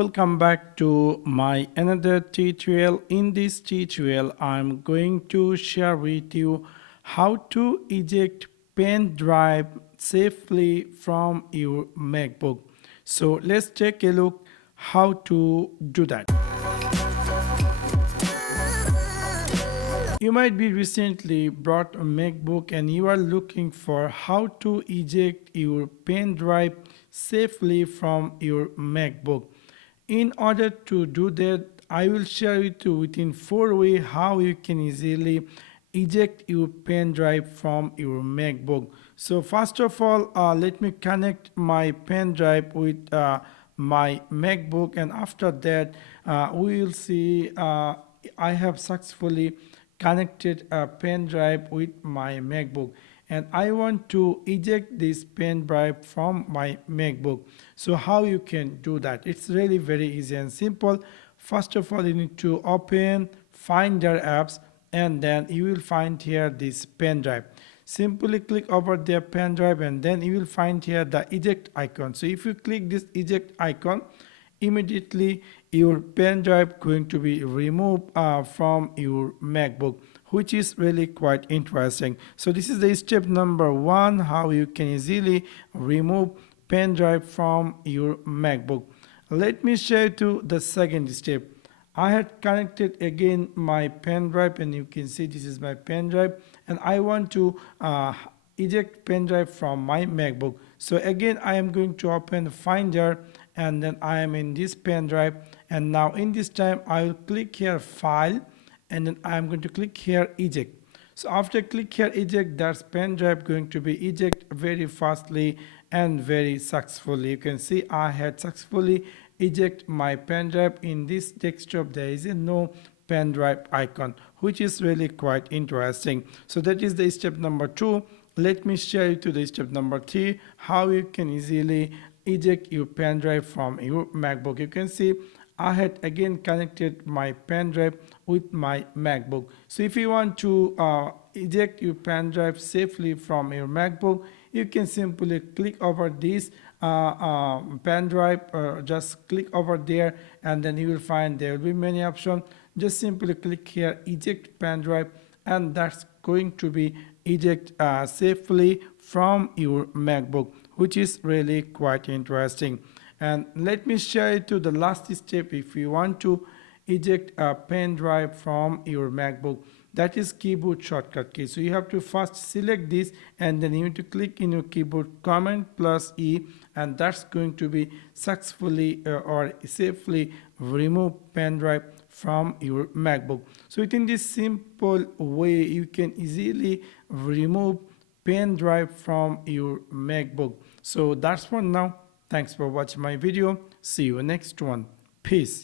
welcome back to my another tutorial. In this tutorial I'm going to share with you how to eject pen drive safely from your MacBook. So let's take a look how to do that. You might be recently bought a MacBook and you are looking for how to eject your pen drive safely from your MacBook. In order to do that, I will share with you within 4 ways how you can easily eject your pen drive from your MacBook. So first of all, let me connect my pen drive with my MacBook, and after that we will see I have successfully connected a pen drive with my MacBook, and I want to eject this pen drive from my MacBook. So how you can do that? It's really very easy and simple. First of all, you need to open Finder apps, and then you will find here this pen drive. Simply click over the pen drive, and then you will find here the eject icon. So if you click this eject icon, immediately your pen drive going to be removed from your MacBook, which is really quite interesting. So this is the step number 1, how you can easily remove pen drive from your MacBook. Let me share to the second step. I had connected again my pen drive, and you can see this is my pen drive, and I want to eject pen drive from my MacBook. So again I am going to open Finder, and then I am in this pen drive, and now in this time I will click here File, and then I am going to click here Eject. So after click here Eject, that's pen drive going to be eject very fastly and very successfully. You can see I had successfully eject my pen drive. In this desktop there is a no pen drive icon, which is really quite interesting. So that is the step number 2. Let me share you to the step number 3, how you can easily eject your pen drive from your MacBook. You can see I had again connected my pen drive with my MacBook. So if you want to eject your pen drive safely from your MacBook, you can simply click over this pen drive, just click over there, and then you will find there will be many options. Just simply click here eject pen drive, and that's going to be eject safely from your MacBook, which is really quite interesting. And let me share it to the last step. If you want to eject a pen drive from your MacBook, that is keyboard shortcut key. So you have to first select this, and then you need to click in your keyboard Command plus E, and that's going to be successfully or safely remove pen drive from your MacBook. So within this simple way, you can easily remove pen drive from your MacBook. So that's for now. Thanks for watching my video. See you next one. Peace.